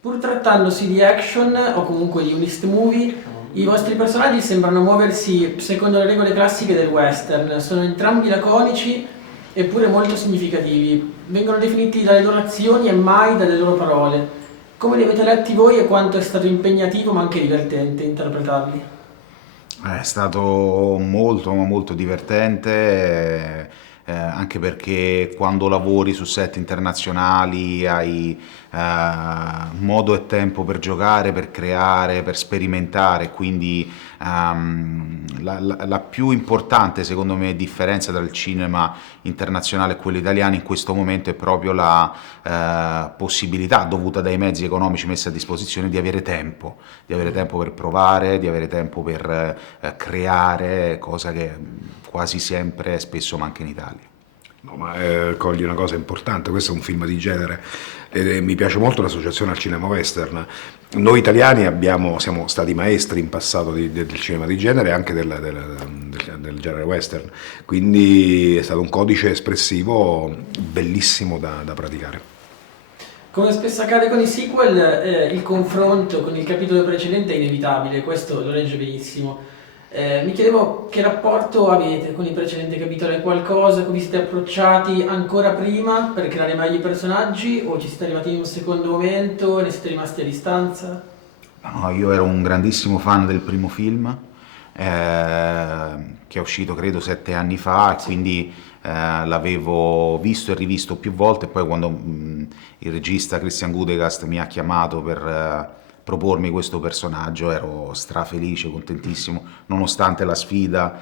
Pur trattandosi di action o comunque di un list movie, i vostri personaggi sembrano muoversi secondo le regole classiche del western, sono entrambi laconici eppure molto significativi, vengono definiti dalle loro azioni e mai dalle loro parole. Come li avete letti voi e quanto è stato impegnativo ma anche divertente interpretarli? È stato molto, ma molto divertente, anche perché quando lavori su set internazionali hai modo e tempo per giocare, per creare, per sperimentare, quindi la più importante secondo me differenza tra il cinema internazionale e quello italiano in questo momento è proprio la possibilità dovuta dai mezzi economici messi a disposizione di avere tempo per provare, di avere tempo per creare, cosa che quasi sempre e spesso manca in Italia. No, ma cogli una cosa importante, questo è un film di genere ed mi piace molto l'associazione al cinema western. Noi italiani siamo stati maestri in passato del cinema di genere e anche del genere western, quindi è stato un codice espressivo bellissimo da praticare. Come spesso accade con i sequel, il confronto con il capitolo precedente è inevitabile, questo lo legge benissimo. Mi chiedevo che rapporto avete con il precedente capitolo, è qualcosa a cui vi siete approcciati ancora prima per creare meglio i personaggi o ci siete arrivati in un secondo momento e ne siete rimasti a distanza? No, io ero un grandissimo fan del primo film, che è uscito credo 7 anni fa, e quindi l'avevo visto e rivisto più volte. E poi quando il regista Christian Gudegast mi ha chiamato per propormi questo personaggio ero strafelice, contentissimo, nonostante la sfida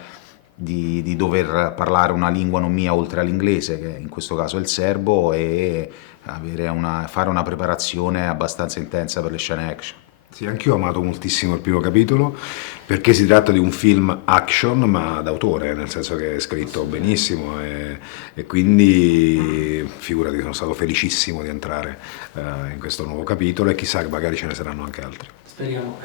di dover parlare una lingua non mia oltre all'inglese, che in questo caso è il serbo, e fare una preparazione abbastanza intensa per le scene action. Sì, anch'io ho amato moltissimo il primo capitolo perché si tratta di un film action ma d'autore, nel senso che è scritto benissimo e quindi figurati, sono stato felicissimo di entrare in questo nuovo capitolo e chissà che magari ce ne saranno anche altri. Speriamo.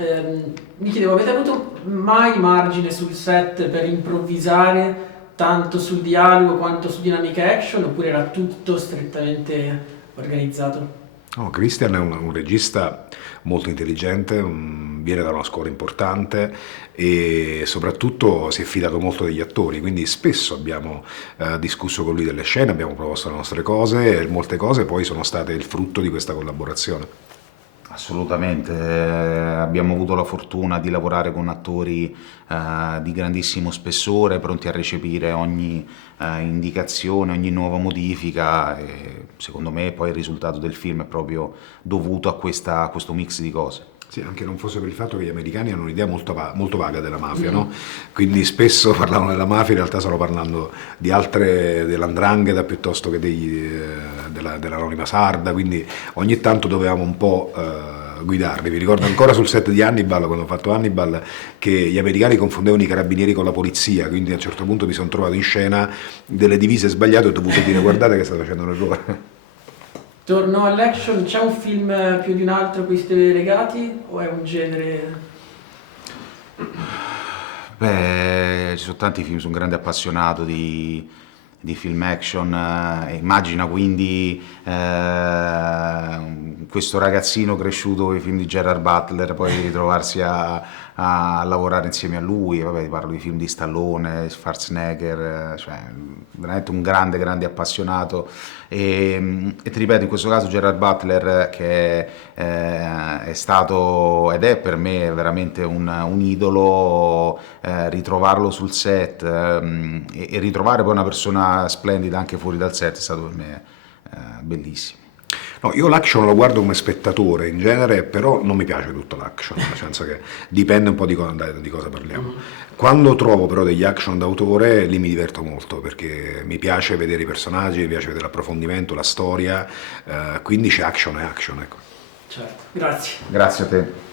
Mi chiedevo, avete avuto mai margine sul set per improvvisare tanto sul dialogo quanto su dinamiche action oppure era tutto strettamente organizzato? No, Christian è un regista molto intelligente, viene da una scuola importante e soprattutto si è fidato molto degli attori, quindi spesso abbiamo discusso con lui delle scene, abbiamo proposto le nostre cose e molte cose poi sono state il frutto di questa collaborazione. Assolutamente, abbiamo avuto la fortuna di lavorare con attori di grandissimo spessore, pronti a recepire ogni indicazione, ogni nuova modifica, e secondo me poi il risultato del film è proprio dovuto a questo mix di cose. Sì, anche non fosse per il fatto che gli americani hanno un'idea molto vaga della mafia, no? Quindi spesso parlavano della mafia, in realtà stanno parlando di altre, dell''ndrangheta piuttosto che dell'anonima sarda, quindi ogni tanto dovevamo un po' guidarli. Vi ricordo ancora sul set di Hannibal, quando ho fatto Hannibal, che gli americani confondevano i carabinieri con la polizia, quindi a un certo punto mi sono trovato in scena delle divise sbagliate e ho dovuto dire guardate che state facendo un errore. Torno all'action, c'è un film più di un altro a cui siete legati o è un genere? Beh, ci sono tanti film, sono un grande appassionato di film action, immagina quindi questo ragazzino cresciuto con i film di Gerard Butler, poi ritrovarsi a lavorare insieme a lui. Vabbè, ti parlo di film di Stallone, Schwarzenegger, cioè veramente un grande, grande appassionato. E ti ripeto, in questo caso Gerard Butler, che è stato ed è per me veramente un idolo, ritrovarlo sul set e ritrovare poi una persona splendida anche fuori dal set è stato per me bellissimo. No, io l'action lo guardo come spettatore in genere, però non mi piace tutto l'action, nel senso che dipende un po' di cosa parliamo. Quando trovo però degli action d'autore, lì mi diverto molto, perché mi piace vedere i personaggi, mi piace vedere l'approfondimento, la storia, quindi c'è action e action, ecco. Certo, grazie. Grazie a te.